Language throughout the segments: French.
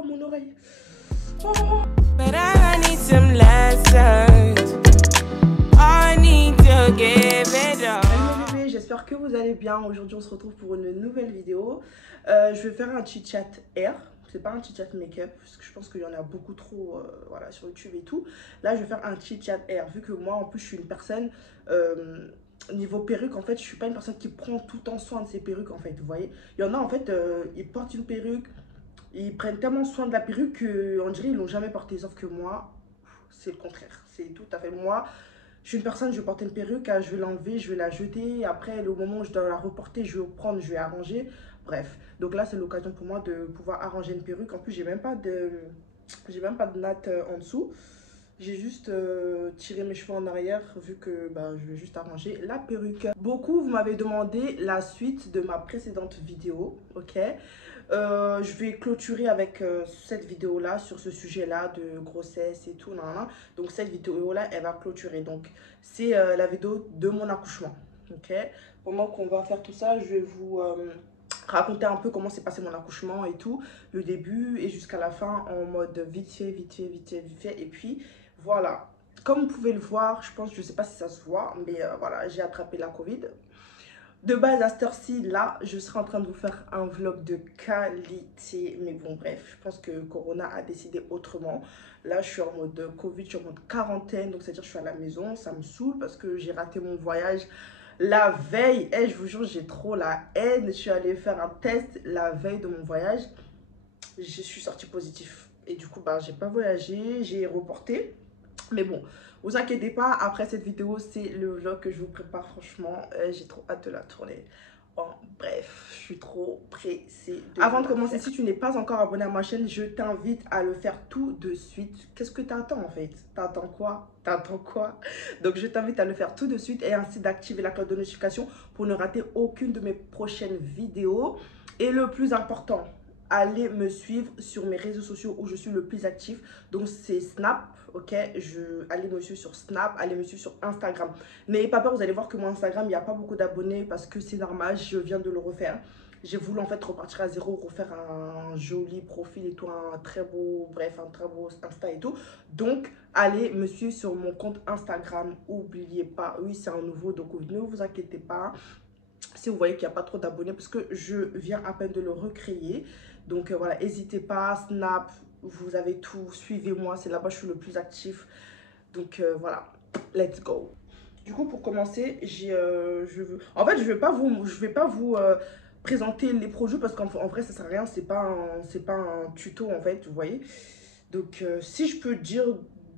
Ah, mon oreille. Oh. But I need some lessons. I need to give it up. Salut les bébés, j'espère que vous allez bien. Aujourd'hui on se retrouve pour une nouvelle vidéo. Je vais faire un chit-chat air. C'est pas un chit-chat make-up parce que je pense qu'il y en a beaucoup trop voilà, sur YouTube et tout. Là je vais faire un chit-chat air vu que moi en plus je suis une personne niveau perruque en fait, je suis pas une personne qui prend tout le temps soin de ses perruques en fait, vous voyez. Il y en a en fait, ils portent une perruque, ils prennent tellement soin de la perruque qu'on dirait ils l'ont jamais portée, sauf que moi c'est le contraire, c'est tout à fait moi. Je suis une personne, je vais porter une perruque, je vais l'enlever, je vais la jeter. Après, le moment où je dois la reporter, je vais prendre, je vais arranger. Bref, donc là, c'est l'occasion pour moi de pouvoir arranger une perruque. En plus, j'ai même pas de natte en dessous. J'ai juste tiré mes cheveux en arrière vu que bah, je vais juste arranger la perruque. Beaucoup, vous m'avez demandé la suite de ma précédente vidéo, ok. Je vais clôturer avec cette vidéo là sur ce sujet là de grossesse et tout, nan, nan. Donc cette vidéo là elle va clôturer, donc c'est la vidéo de mon accouchement, ok. Pendant qu'on va faire tout ça, je vais vous raconter un peu comment s'est passé mon accouchement et tout, le début et jusqu'à la fin en mode vite fait, vite fait, vite fait, vite fait. Et puis voilà, comme vous pouvez le voir, je pense, je sais pas si ça se voit, mais voilà, j'ai attrapé la Covid. De base, à cette heure-ci, là, je serai en train de vous faire un vlog de qualité. Mais bon, bref, je pense que Corona a décidé autrement. Là, je suis en mode Covid, je suis en mode quarantaine. Donc, c'est-à-dire que je suis à la maison. Ça me saoule parce que j'ai raté mon voyage la veille. Et je vous jure, j'ai trop la haine. Je suis allée faire un test la veille de mon voyage. Je suis sortie positif. Et du coup, bah, j'ai pas voyagé, j'ai reporté. Mais bon, vous inquiétez pas, après cette vidéo, c'est le vlog que je vous prépare, franchement. J'ai trop hâte de la tourner. Bon, bref, je suis trop pressée. Avant de commencer, si tu n'es pas encore abonné à ma chaîne, je t'invite à le faire tout de suite. Qu'est-ce que tu attends en fait? T'attends quoi? T'attends quoi? Donc je t'invite à le faire tout de suite et ainsi d'activer la cloche de notification pour ne rater aucune de mes prochaines vidéos. Et le plus important, allez me suivre sur mes réseaux sociaux où je suis le plus actif. Donc c'est Snap, ok. Allez me suivre sur Snap, allez me suivre sur Instagram. N'ayez pas peur, vous allez voir que mon Instagram, il n'y a pas beaucoup d'abonnés parce que c'est normal, je viens de le refaire. J'ai voulu en fait repartir à zéro, refaire un joli profil et tout, un très beau, bref, un très beau Insta et tout. Donc, allez me suivre sur mon compte Instagram. N'oubliez pas, oui, c'est un nouveau, donc ne vous inquiétez pas si vous voyez qu'il n'y a pas trop d'abonnés parce que je viens à peine de le recréer. Donc voilà, n'hésitez pas, Snap, vous avez tout, suivez-moi, c'est là-bas je suis le plus actif. Donc voilà, let's go. Du coup, pour commencer, en fait, je vais pas vous présenter les produits parce qu'en vrai, ça sert à rien, c'est pas un tuto en fait, vous voyez. Donc si je peux dire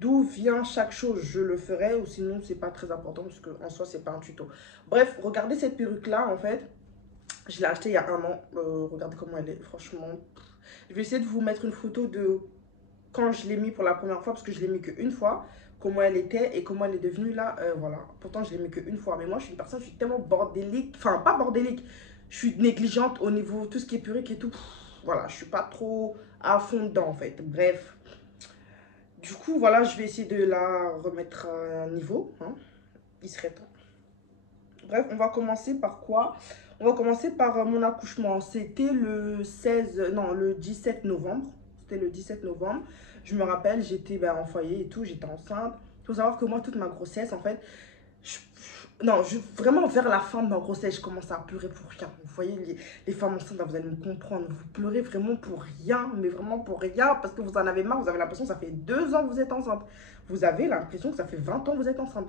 d'où vient chaque chose, je le ferai, ou sinon c'est pas très important parce qu'en soi c'est pas un tuto. Bref, regardez cette perruque là en fait, je l'ai achetée il y a un an. Regardez comment elle est, franchement. Je vais essayer de vous mettre une photo de quand je l'ai mis pour la première fois parce que je l'ai mis qu'une fois, comment elle était et comment elle est devenue là. Voilà, pourtant je l'ai mis qu'une fois, mais moi je suis une personne, je suis tellement bordélique, enfin pas bordélique, je suis négligente au niveau tout ce qui est perruque et tout. Voilà, je suis pas trop à fond dedans en fait. Bref, du coup voilà, je vais essayer de la remettre à un niveau, hein. Il serait temps. Bref, on va commencer par quoi? On va commencer par mon accouchement. C'était le 16, non, le 17 novembre. C'était le 17 novembre. Je me rappelle, j'étais en foyer et tout, j'étais enceinte. Il faut savoir que moi, toute ma grossesse, en fait, vraiment vers la fin de ma grossesse, je commençais à pleurer pour rien. Vous voyez, les femmes enceintes, là, vous allez me comprendre. Vous pleurez vraiment pour rien, mais vraiment pour rien, parce que vous en avez marre. Vous avez l'impression que ça fait 2 ans que vous êtes enceinte. Vous avez l'impression que ça fait 20 ans que vous êtes enceinte.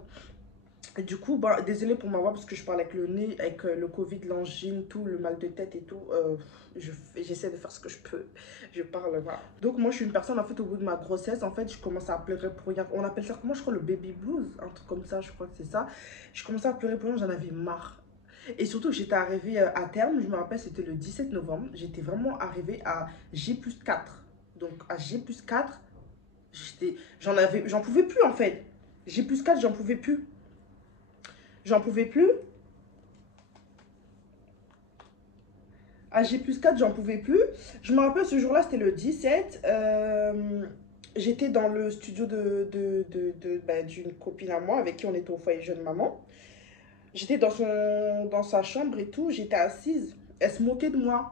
Et du coup, bah, désolée pour ma voix parce que je parle avec le nez, avec le Covid, l'angine, tout, le mal de tête et tout. J'essaie de faire ce que je peux. Je parle, voilà. Donc moi, je suis une personne, en fait, au bout de ma grossesse, en fait, je commence à pleurer pour rien. On appelle ça, comment je crois, le baby blues, un truc comme ça, je crois que c'est ça. Je commençais à pleurer pour rien, j'en avais marre. Et surtout, j'étais arrivée à terme, je me rappelle, c'était le 17 novembre. J'étais vraiment arrivée à J+4. Donc à J+4, j'en pouvais plus, en fait. J+4, j'en pouvais plus. J'en pouvais plus. À J+4, j'en pouvais plus. Je me rappelle, ce jour-là, c'était le 17. J'étais dans le studio d'une copine à moi avec qui on était au foyer jeune maman. J'étais dans sa chambre et tout. J'étais assise. Elle se moquait de moi.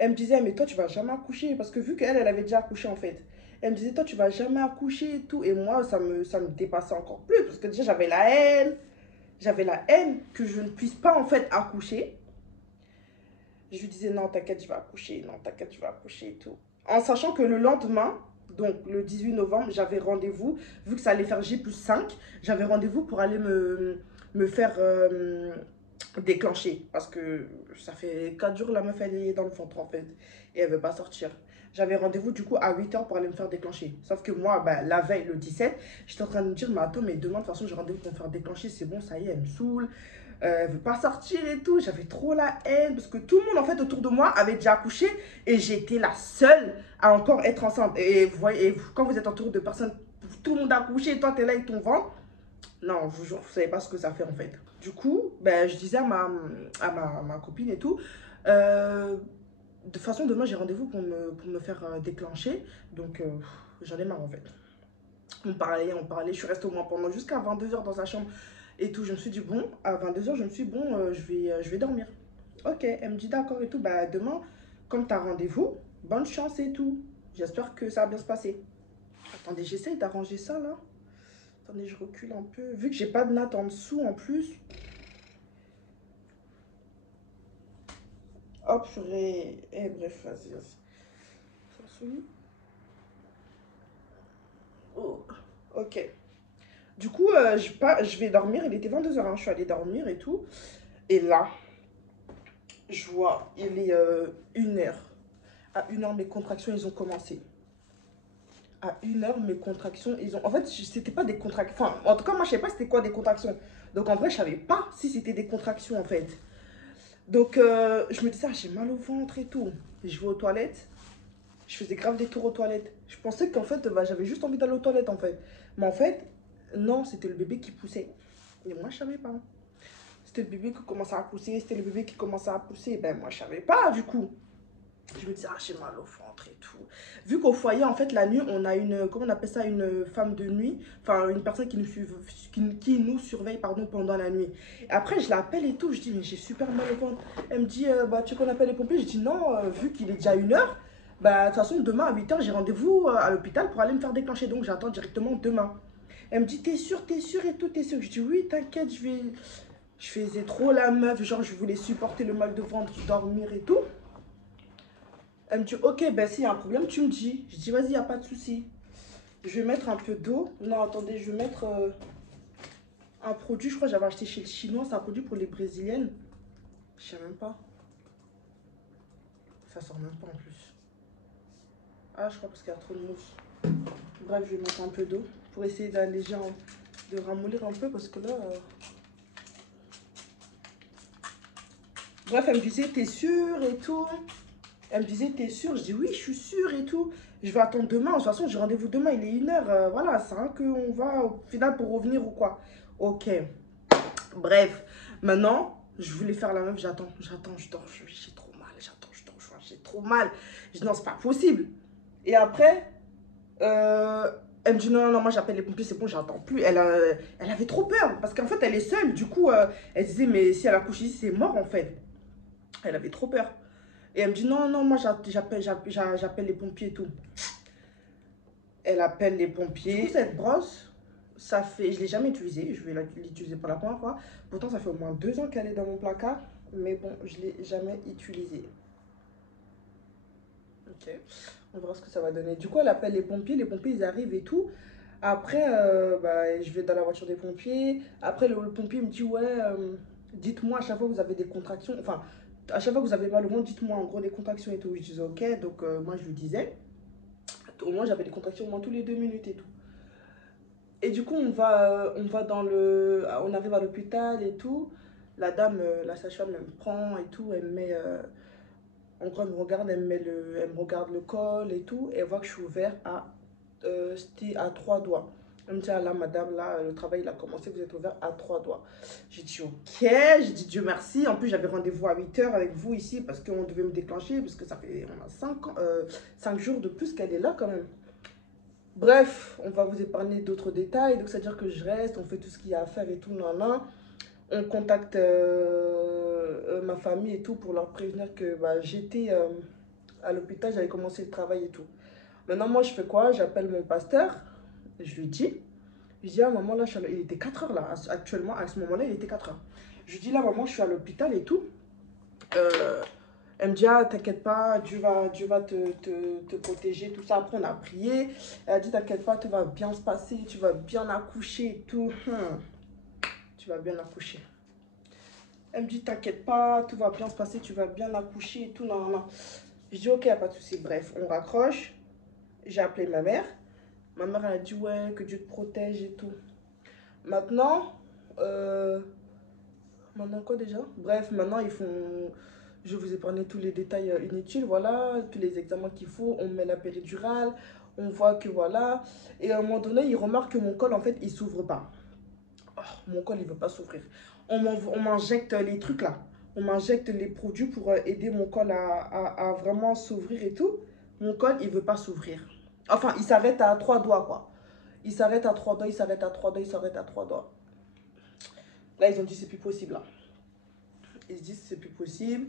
Elle me disait, mais toi, tu vas jamais accoucher. Parce que vu qu'elle, elle avait déjà accouché, en fait. Elle me disait, toi, tu vas jamais accoucher et tout. Et moi, ça me dépassait encore plus. Parce que déjà, j'avais la haine. J'avais la haine que je ne puisse pas, en fait, accoucher. Je lui disais, non, t'inquiète, je vais accoucher. Non, t'inquiète, je vais accoucher et tout. En sachant que le lendemain, donc le 18 novembre, j'avais rendez-vous. Vu que ça allait faire J+5, j'avais rendez-vous pour aller me faire déclencher. Parce que ça fait 4 jours, la meuf, elle est dans le ventre, en fait. Et elle veut pas sortir. J'avais rendez-vous du coup à 8h pour aller me faire déclencher. Sauf que moi, bah, la veille, le 17, j'étais en train de me dire, mais attends, mais demain, de toute façon, j'ai rendez-vous pour me faire déclencher. C'est bon, ça y est, elle me saoule. Elle veut pas sortir et tout. J'avais trop la haine parce que tout le monde en fait autour de moi avait déjà accouché et j'étais la seule à encore être enceinte. Et vous voyez, quand vous êtes entouré de personnes, tout le monde a accouché et toi tu es là avec ton ventre. Non, je vous jure, vous savez pas ce que ça fait en fait. Du coup, ben, je disais à ma copine et tout, de toute façon demain j'ai rendez-vous pour me faire déclencher. Donc j'en ai marre en fait. On parlait, je suis restée au moins pendant jusqu'à 22h dans sa chambre et tout. Je me suis dit, bon, à 22h, je me suis dit, bon, je vais dormir. Ok, elle me dit, d'accord et tout. Bah, demain, comme tu as rendez-vous, bonne chance et tout. J'espère que ça va bien se passer. Attendez, j'essaye d'arranger ça là. Attendez, je recule un peu. Vu que j'ai pas de natte en dessous en plus. Hop, j'aurais. Eh, bref, vas-y, vas-y. Ça sourit. Oh, ok. Du coup, je vais dormir. Il était 22h, hein, je suis allée dormir et tout. Et là, je vois, il est 1h. À 1h, mes contractions, ils ont commencé. À 1h, mes contractions, ils ont... En fait, c'était pas des contractions. Enfin, en tout cas, moi, je savais pas c'était quoi des contractions. Donc, en vrai, je savais pas si c'était des contractions, en fait. Donc, je me disais, ah, j'ai mal au ventre et tout. Et je vais aux toilettes. Je faisais grave des tours aux toilettes. Je pensais qu'en fait, bah, j'avais juste envie d'aller aux toilettes, en fait. Mais en fait, non, c'était le bébé qui poussait. Et moi, je savais pas. C'était le bébé qui commençait à pousser. C'était le bébé qui commençait à pousser. Ben, moi, je savais pas, du coup. Je me disais, ah, j'ai mal au ventre et tout. Vu qu'au foyer, en fait, la nuit, on a une, comment on appelle ça, une femme de nuit. Enfin, une personne qui nous surveille, pardon, pendant la nuit. Et après, je l'appelle et tout. Je dis, mais j'ai super mal au ventre. Elle me dit, bah, tu veux qu'on appelle les pompiers? Je dis, non, vu qu'il est déjà 1h, bah, de toute façon, demain à 8h, j'ai rendez-vous à l'hôpital pour aller me faire déclencher. Donc, j'attends directement demain. Elle me dit, t'es sûre et tout, t'es sûre? Je dis, oui, t'inquiète, je vais... Je faisais trop la meuf, genre, je voulais supporter le mal de ventre, dormir et tout. Elle me dit, ok, ben s'il y a un problème, tu me dis. Je dis, vas-y, il n'y a pas de souci. Je vais mettre un peu d'eau. Non, attendez, je vais mettre un produit, je crois que j'avais acheté chez le chinois. C'est un produit pour les brésiliennes. Je sais même pas. Ça sort même pas en plus. Ah, je crois parce qu'il y a trop de mousse. Bref, je vais mettre un peu d'eau pour essayer d'alléger, de ramollir un peu parce que là... Bref, elle me disait, t'es sûre et tout. Elle me disait, t'es sûre? Je dis, oui, je suis sûre et tout. Je vais attendre demain. De toute façon, j'ai rendez-vous demain. Il est 1h. Voilà, c'est rien qu'on va au final pour revenir ou quoi. Ok. Bref. Maintenant, je voulais faire la meuf. J'attends, je dors. J'ai trop mal. J'attends, je dors. J'ai trop mal. Je dis, non, c'est pas possible. Et après, elle me dit, non, non, moi j'appelle les pompiers, c'est bon, j'attends plus. Elle avait trop peur. Parce qu'en fait, elle est seule. Du coup, elle disait, mais si elle accouche ici, c'est mort en fait. Elle avait trop peur. Et elle me dit, non, non, moi j'appelle les pompiers et tout. Elle appelle les pompiers. Du coup, cette brosse, ça fait, je ne l'ai jamais utilisée. Je vais l'utiliser pour la première fois. Pourtant, ça fait au moins 2 ans qu'elle est dans mon placard. Mais bon, je ne l'ai jamais utilisée. Ok, on verra ce que ça va donner. Du coup, elle appelle les pompiers ils arrivent et tout. Après, bah, je vais dans la voiture des pompiers. Après, le pompier me dit, ouais, dites-moi à chaque fois que vous avez des contractions. Enfin, à chaque fois que vous avez mal au ventre, dites-moi en gros des contractions et tout. Je disais ok, donc moi je lui disais. Au moins j'avais des contractions au moins tous les 2 minutes et tout. Et du coup on va dans le... On arrive à l'hôpital et tout. La dame, la sage-femme, elle me prend et tout. Elle me met... en gros elle me regarde, elle me regarde le col et tout. Et elle voit que je suis ouvert à 3 doigts. Elle me dit, ah là, madame, là, le travail, il a commencé, vous êtes ouvert à 3 doigts. J'ai dit, ok, j'ai dit, Dieu merci. En plus, j'avais rendez-vous à 8h avec vous ici parce qu'on devait me déclencher, parce que ça fait, on a 5 jours de plus qu'elle est là quand même. Bref, on va vous épargner d'autres détails. Donc, c'est-à-dire que je reste, on fait tout ce qu'il y a à faire et tout, nan. On contacte ma famille et tout pour leur prévenir que bah, j'étais À l'hôpital, j'avais commencé le travail et tout. Maintenant, moi, je fais quoi? J'appelle mon pasteur. Je lui dis. Je dis, ah maman, là, il était 4 heures là. Actuellement, à ce moment-là, il était 4 heures. Je lui dis, là, maman, je suis à l'hôpital et tout. Elle me dit, ah, t'inquiète pas, Dieu va te protéger, tout ça. Après, on a prié. Elle a dit, t'inquiète pas, tout va bien se passer, tu vas bien accoucher et tout. Tu vas bien accoucher. Elle me dit, t'inquiète pas, tout va bien se passer, tu vas bien accoucher et tout. Non, non, non. Je dis, ok, pas de souci. Bref, on raccroche. J'ai appelé ma mère. Ma mère, elle a dit, ouais, que Dieu te protège et tout. Maintenant, maintenant quoi déjà? Bref, maintenant, ils font... Je vous ai épargné tous les détails inutiles, voilà, tous les examens qu'il faut. On met la péridurale, on voit que voilà. Et à un moment donné, ils remarquent que mon col, en fait, il s'ouvre pas. Oh, mon col, il veut pas s'ouvrir. On m'injecte les trucs là. On m'injecte les produits pour aider mon col à vraiment s'ouvrir et tout. Mon col, il veut pas s'ouvrir. Enfin, il s'arrête à 3 doigts, quoi. Il s'arrête à 3 doigts, il s'arrête à 3 doigts, il s'arrête à 3 doigts. Là, ils ont dit, c'est plus possible, là. Ils se disent, c'est plus possible.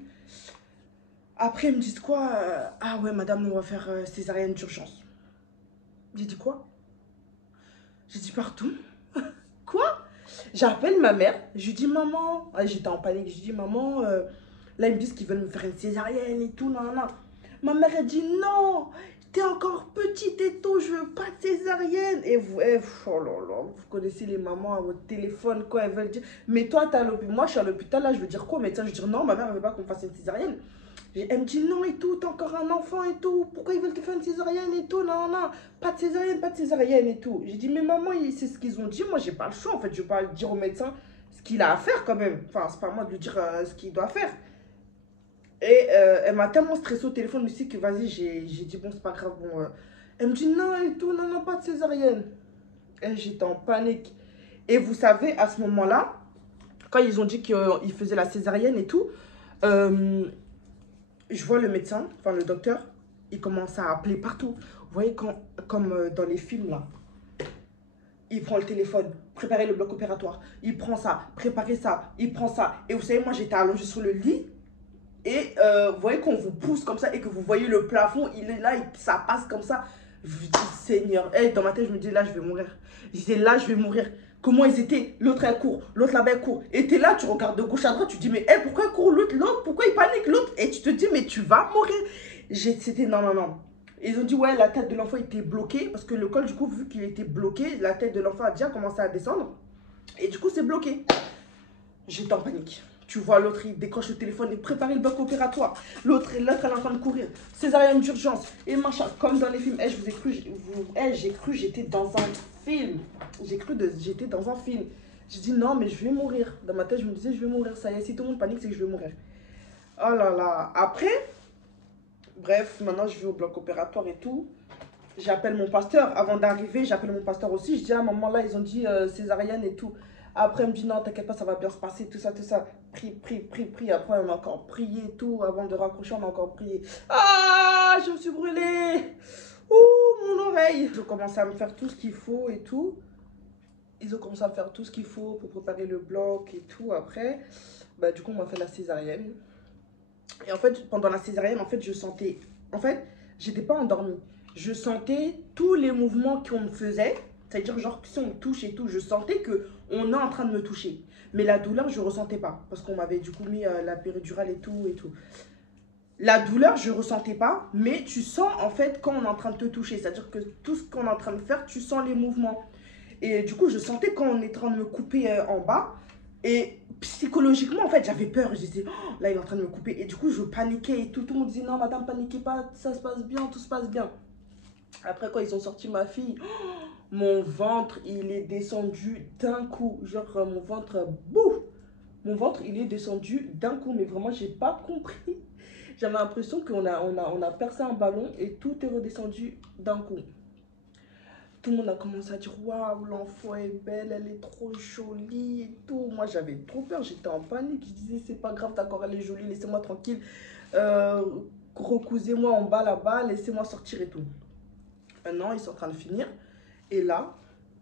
Après, ils me disent quoi? Ah ouais, madame, on va faire césarienne d'urgence. J'ai dit quoi? J'ai dit partout. Quoi? J'appelle ma mère. Je lui dis, maman. Ah, j'étais en panique. Je lui dis, maman, là, ils me disent qu'ils veulent me faire une césarienne et tout. Non, non. Ma mère, elle dit, non, t'es encore petite et tout, je veux pas de césarienne. Et vous, oh là là, vous connaissez les mamans à votre téléphone, quoi, elles veulent dire. Mais toi, t'es à l'hôpital. Moi, je suis à l'hôpital, là, je veux dire quoi, médecin? Je veux dire, non, ma mère, elle veut pas qu'on fasse une césarienne. Elle me dit non et tout, t'es encore un enfant et tout, pourquoi ils veulent te faire une césarienne et tout, non, non, pas de césarienne et tout. J'ai dit, mais maman, c'est ce qu'ils ont dit, moi j'ai pas le choix en fait, je vais pas dire au médecin ce qu'il a à faire quand même. Enfin, c'est pas à moi de lui dire ce qu'il doit faire. Et elle m'a tellement stressée au téléphone aussi que vas-y, j'ai dit, bon, c'est pas grave, bon. Elle me dit non et tout, non, non, pas de césarienne. Et j'étais en panique. Et vous savez, à ce moment-là, quand ils ont dit qu'ils faisaient la césarienne et tout, je vois le médecin, enfin le docteur, il commence à appeler partout. Vous voyez, comme dans les films là, il prend le téléphone, préparer le bloc opératoire, il prend ça, préparer ça, il prend ça. Et vous savez, moi j'étais allongée sur le lit et vous voyez qu'on vous pousse comme ça et que vous voyez le plafond, il est là et ça passe comme ça. Je me dis, Seigneur, hey, dans ma tête, je me dis, là je vais mourir. Je disais, là je vais mourir. Comment ils étaient? L'autre elle court, l'autre là-bas elle court. Et t'es là, tu regardes de gauche à droite, tu te dis, mais hey, pourquoi elle court l'autre, pourquoi il panique l'autre? Et tu te dis, mais tu vas mourir. C'était non, non, non. Ils ont dit, ouais, la tête de l'enfant était bloquée. Parce que le col, du coup, vu qu'il était bloqué, la tête de l'enfant a déjà commencé à descendre. Et du coup, c'est bloqué. J'étais en panique. Tu vois, l'autre, il décroche le téléphone et prépare le bloc opératoire. L'autre, elle est en train de courir. Césarienne d'urgence. Et machin, comme dans les films. Je vous ai cru, j'ai cru, j'étais dans un film. J'ai cru, j'étais dans un film. J'ai dit, non, mais je vais mourir. Dans ma tête, je me disais, je vais mourir. Ça y est, si tout le monde panique, c'est que je vais mourir. Oh là là. Après, bref, maintenant, je vais au bloc opératoire et tout. J'appelle mon pasteur. Avant d'arriver, j'appelle mon pasteur aussi. Je dis, ah, maman, là, ils ont dit césarienne et tout. Après, elle me dit, non, t'inquiète pas, ça va bien se passer, tout ça, tout ça. Prie. Après, on a encore prié et tout. Avant de raccrocher, on a encore prié. Ah, je me suis brûlée. Ouh, mon oreille. Ils ont commencé à me faire tout ce qu'il faut et tout. Ils ont commencé à me faire tout ce qu'il faut pour préparer le bloc et tout. Après, bah, du coup, on m'a fait la césarienne. Et en fait, pendant la césarienne, en fait, je sentais... En fait, j'étais pas endormie. Je sentais tous les mouvements qu'on me faisait. C'est-à-dire, genre, si on me touche et tout, je sentais qu'on est en train de me toucher. Mais la douleur, je ne ressentais pas. Parce qu'on m'avait du coup mis la péridurale et tout et tout. La douleur, je ne ressentais pas. Mais tu sens, en fait, quand on est en train de te toucher. C'est-à-dire que tout ce qu'on est en train de faire, tu sens les mouvements. Et du coup, je sentais quand on est en train de me couper en bas. Et psychologiquement, en fait, j'avais peur. Je disais, oh, là, il est en train de me couper. Et du coup, je paniquais et tout. Tout le monde disait, non, madame, paniquez pas. Ça se passe bien, tout se passe bien. Après, quand ils ont sorti ma fille... Oh, mon ventre, il est descendu d'un coup. Genre, mon ventre, bouf! Mon ventre, il est descendu d'un coup. Mais vraiment, j'ai pas compris. J'avais l'impression qu'on a percé un ballon et tout est redescendu d'un coup. Tout le monde a commencé à dire, waouh, l'enfant est belle, elle est trop jolie et tout. Moi, j'avais trop peur, j'étais en panique. Je disais, c'est pas grave, d'accord, elle est jolie, laissez-moi tranquille. Recousez-moi en bas là-bas, laissez-moi sortir et tout. Maintenant, ils sont en train de finir. Et là,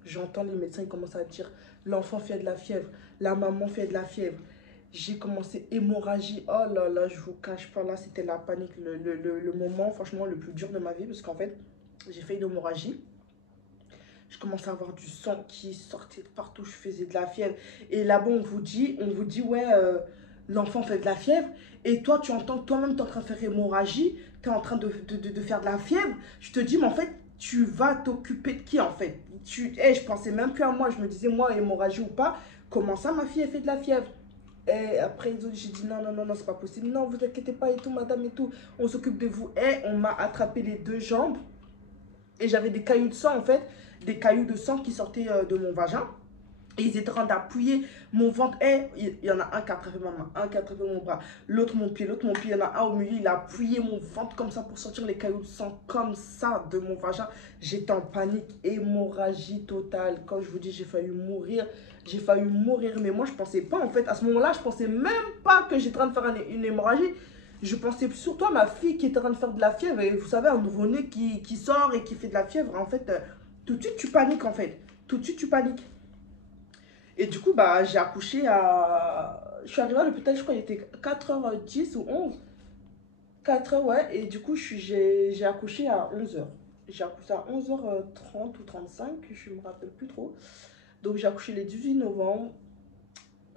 j'entends les médecins, ils commencent à dire, l'enfant fait de la fièvre, la maman fait de la fièvre. j'ai commencé hémorragie. Oh là là, je vous cache pas, là, c'était la panique, le moment, franchement, le plus dur de ma vie, parce qu'en fait, j'ai fait une hémorragie. Je commençais à avoir du sang qui sortait de partout, je faisais de la fièvre. Et là-bas, on vous dit ouais, l'enfant fait de la fièvre. Et toi, tu entends que toi-même, tu es en train de faire hémorragie, tu es en train de faire de la fièvre. Je te dis, mais en fait, tu vas t'occuper de qui en fait je pensais même plus à moi, je me disais, moi, hémorragie ou pas, comment ça, ma fille, elle fait de la fièvre? Et après, j'ai dit non, non, non, non, c'est pas possible. Non, vous inquiétez pas et tout, madame et tout, on s'occupe de vous. Et on m'a attrapé les deux jambes. Et j'avais des cailloux de sang en fait, des cailloux de sang qui sortaient de mon vagin. Et ils étaient en train d'appuyer mon ventre. Et il y en a un qui a attrapé ma main, un qui a attrapé mon bras, l'autre mon pied, l'autre mon pied. Il y en a un au milieu, il a appuyé mon ventre comme ça pour sortir les cailloux de sang comme ça de mon vagin. J'étais en panique, hémorragie totale. Quand je vous dis, j'ai failli mourir. J'ai failli mourir. Mais moi, je pensais pas en fait. À ce moment-là, je pensais même pas que j'étais en train de faire une hémorragie. Je pensais surtout à ma fille qui était en train de faire de la fièvre. Et vous savez, un nouveau-né qui sort et qui fait de la fièvre, en fait, tout de suite, tu paniques en fait. Tout de suite, tu paniques. Et du coup, bah, j'ai accouché à... Je suis arrivée à l'hôpital, je crois qu'il était 4h10 ou 11. 4h, ouais. Et du coup, j'ai accouché à 11h. J'ai accouché à 11h30 ou 35, je ne me rappelle plus trop. Donc, j'ai accouché le 18 novembre,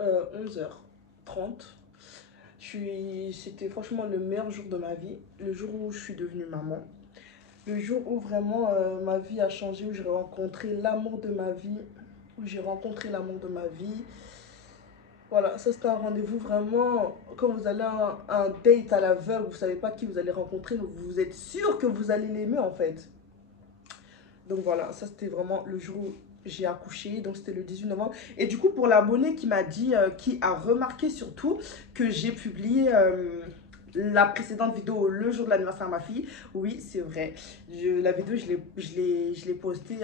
11h30. C'était franchement le meilleur jour de ma vie. Le jour où je suis devenue maman. Le jour où vraiment ma vie a changé, où j'ai rencontré l'amour de ma vie. Où j'ai rencontré l'amour de ma vie. Voilà, ça c'est un rendez-vous vraiment, quand vous allez à un date à l'aveugle, vous savez pas qui vous allez rencontrer, mais vous êtes sûr que vous allez l'aimer en fait. Donc voilà, ça c'était vraiment le jour où j'ai accouché, donc c'était le 18 novembre. Et du coup, pour l'abonné qui m'a dit, qui a remarqué surtout que j'ai publié la précédente vidéo le jour de l'anniversaire de ma fille, oui, c'est vrai. La vidéo, je l'ai postée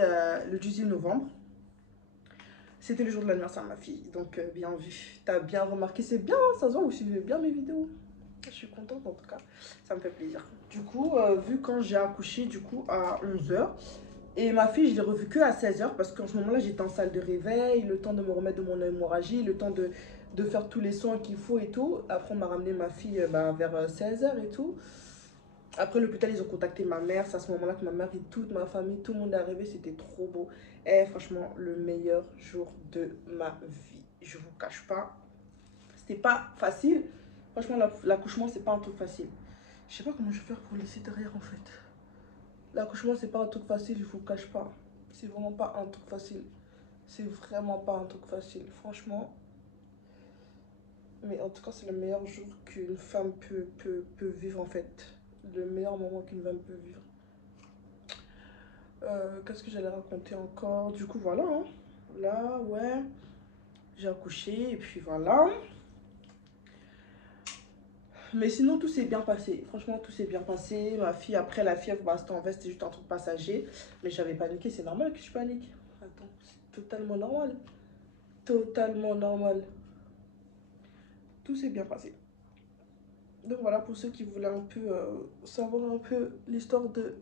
le 18 novembre. C'était le jour de l'anniversaire de ma fille, donc bien vu. T'as bien remarqué, c'est bien, ça se voit, vous suivez bien mes vidéos. Je suis contente en tout cas, ça me fait plaisir. Du coup, vu quand j'ai accouché, du coup, à 11h, et ma fille, je l'ai revue que à 16h, parce qu'en ce moment-là, j'étais en salle de réveil, le temps de me remettre de mon hémorragie, le temps de faire tous les soins qu'il faut et tout. Après, on m'a ramené ma fille bah, vers 16h et tout. Après l'hôpital, ils ont contacté ma mère. C'est à ce moment-là que ma mère et toute ma famille, tout le monde est arrivé. C'était trop beau. Et franchement, le meilleur jour de ma vie. Je vous cache pas. C'était pas facile. Franchement, l'accouchement, c'est pas un truc facile. Je sais pas comment je vais faire pour laisser derrière en fait. L'accouchement, c'est pas un truc facile, je vous cache pas. C'est vraiment pas un truc facile. C'est vraiment pas un truc facile, franchement. Mais en tout cas, c'est le meilleur jour qu'une femme peut vivre en fait. Le meilleur moment qu'une femme peut vivre. Qu'est-ce que j'allais raconter encore? Du coup, voilà. Hein. Là, ouais. J'ai accouché et puis voilà. Mais sinon, tout s'est bien passé. Franchement, tout s'est bien passé. Ma fille, après la fièvre, bah, c'était juste un truc passager. Mais j'avais paniqué. C'est normal que je panique. Attends, c'est totalement normal. Totalement normal. Tout s'est bien passé. Donc voilà, pour ceux qui voulaient un peu savoir un peu l'histoire de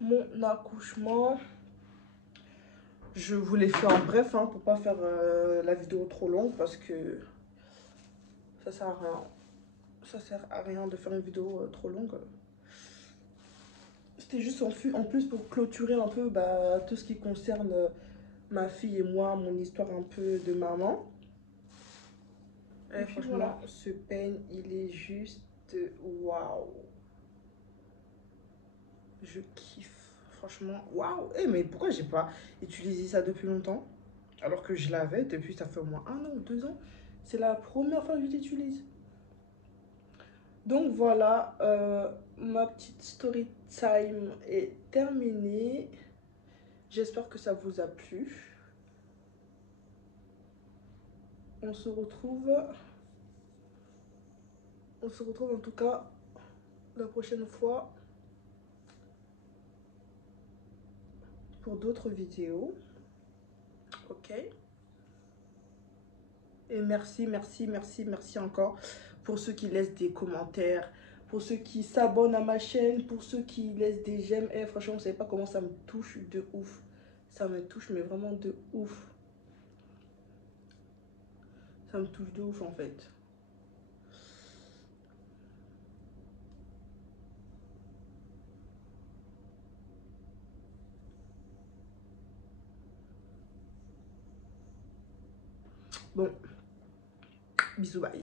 mon accouchement. Je vous l'ai fait en bref, hein, pour pas faire la vidéo trop longue parce que ça sert à rien. Ça sert à rien de faire une vidéo trop longue. C'était juste en plus pour clôturer un peu bah, tout ce qui concerne ma fille et moi, mon histoire un peu de maman. Et franchement, voilà. Ce peigne, il est juste waouh. Je kiffe. Franchement, waouh. Eh, mais pourquoi j'ai pas utilisé ça depuis longtemps? Alors que je l'avais depuis, ça fait au moins 1 an ou 2 ans. C'est la première fois que je l'utilise. Donc voilà, ma petite story time est terminée. J'espère que ça vous a plu. On se retrouve en tout cas la prochaine fois pour d'autres vidéos. Ok. Et merci, merci, merci, merci encore pour ceux qui laissent des commentaires, pour ceux qui s'abonnent à ma chaîne, pour ceux qui laissent des j'aime. Et franchement, vous savez pas comment ça me touche de ouf. Ça me touche, mais vraiment de ouf. Ça me touche de ouf en fait. Bon, bisous, bye.